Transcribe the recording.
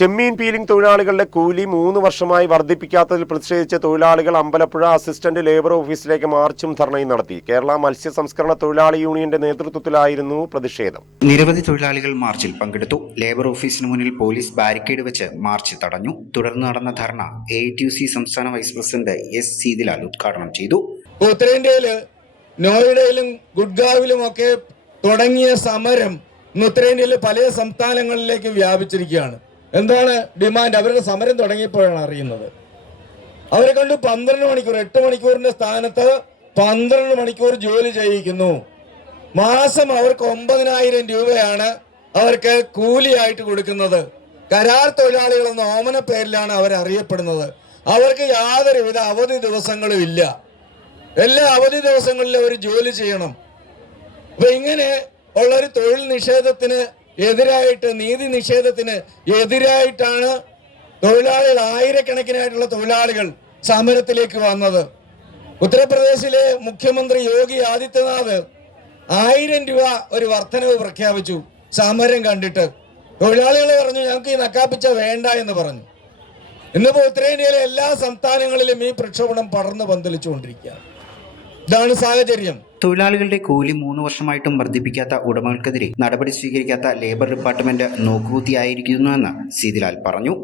ചെമ്മീൻ peeling തൊഴിലാളികളുടെ കൂലി 3 വർഷമായി വർദ്ധിപ്പിക്കാത്തതിൽ പ്രതിഷേധിച്ച തൊഴിലാളികൾ അമ്പലപ്പുഴ അസിസ്റ്റന്റ് ലേബർ ഓഫീസിലേക്ക് മാർച്ചും ധർണയും നടത്തി. കേരള മത്സ്യ സംസ്കരണ തൊഴിലാളി യൂണിയന്റെ നേതൃത്വത്തിലായിരുന്നു പ്രതിഷേധം. നിരവധി തൊഴിലാളികൾ മാർച്ചിൽ പങ്കെടുത്തു. ലേബർ ഓഫീസിന് മുന്നിൽ പോലീസ് ബാരിക്കേഡ് വെച്ച് മാർച്ച് തടഞ്ഞു. തുടർന്ന് നടന്ന ധർണ AITUC സംസ്ഥാന വൈസ് പ്രസിഡന്റ് S. സീതിലാൽ ഉദ്ഘാടനം ചെയ്തു. ഉത്തരേന്ത്യയിൽ നോയിഡയിലും ഗുഡ്ഗാവിലും ഒക്കെ തുടങ്ങിയ സമരം ഉത്തരേന്ത്യയിലെ പല സംസ്ഥാനങ്ങളിലേക്ക് വ്യാപിച്ചിരിക്കുകയാണ്. എന്താണ് ഡിമാൻഡ്? അവരുടെ സമരം തുടങ്ങിയപ്പോഴാണ് അറിയുന്നത്. അവരെ കൊണ്ട് 12 മണിക്കൂർ 8 മണിക്കൂറിന്റെ സ്ഥാനത്ത് 12 മണിക്കൂർ ജോലി ചെയ്യിക്കുന്നു. മാസം അവർക്ക് 9,000 രൂപയാണ് അവർക്ക് കൂലിയായിട്ട് കൊടുക്കുന്നത്. കരാർ തൊഴിലാളികൾ എന്ന ഓമന പേരിലാണ് അവർ അറിയപ്പെടുന്നത്. അവർക്ക് യാതൊരുവിധ അവധി ദിവസങ്ങളും ഇല്ല. എല്ലാ അവധി ദിവസങ്ങളിലും അവർ ജോലി ചെയ്യണം. അപ്പൊ ഇങ്ങനെ ഉള്ളൊരു തൊഴിൽ നിഷേധത്തിന് എതിരായിട്ട്, നീതി നിഷേധത്തിന് എതിരായിട്ടാണ് തൊഴിലാളികൾ, ആയിരക്കണക്കിനായിട്ടുള്ള തൊഴിലാളികൾ സമരത്തിലേക്ക് വന്നത്. ഉത്തർപ്രദേശിലെ മുഖ്യമന്ത്രി യോഗി ആദിത്യനാഥ് 1000 രൂപ ഒരു വർധനവ് പ്രഖ്യാപിച്ചു. സമരം കണ്ടിട്ട് തൊഴിലാളികൾ പറഞ്ഞു, ഞങ്ങൾക്ക് ഈ നക്കാപ്പിച്ച വേണ്ട എന്ന് പറഞ്ഞു. ഇന്നിപ്പോ ഉത്തരേന്ത്യയിലെ എല്ലാ സംസ്ഥാനങ്ങളിലും ഈ പ്രക്ഷോഭണം പടർന്നു പന്തലിച്ചുകൊണ്ടിരിക്കുകയാണ്. ഇതാണ് സാഹചര്യം. തൊഴിലാളികളുടെ കൂലി 3 വർഷമായിട്ടും വർദ്ധിപ്പിക്കാത്ത ഉടമകൾക്കെതിരെ നടപടി സ്വീകരിക്കാത്ത ലേബർ ഡിപ്പാർട്ട്മെന്റ് നോക്കുകുത്തിയായിരിക്കുന്നുവെന്ന് സീതിലാൽ പറഞ്ഞു.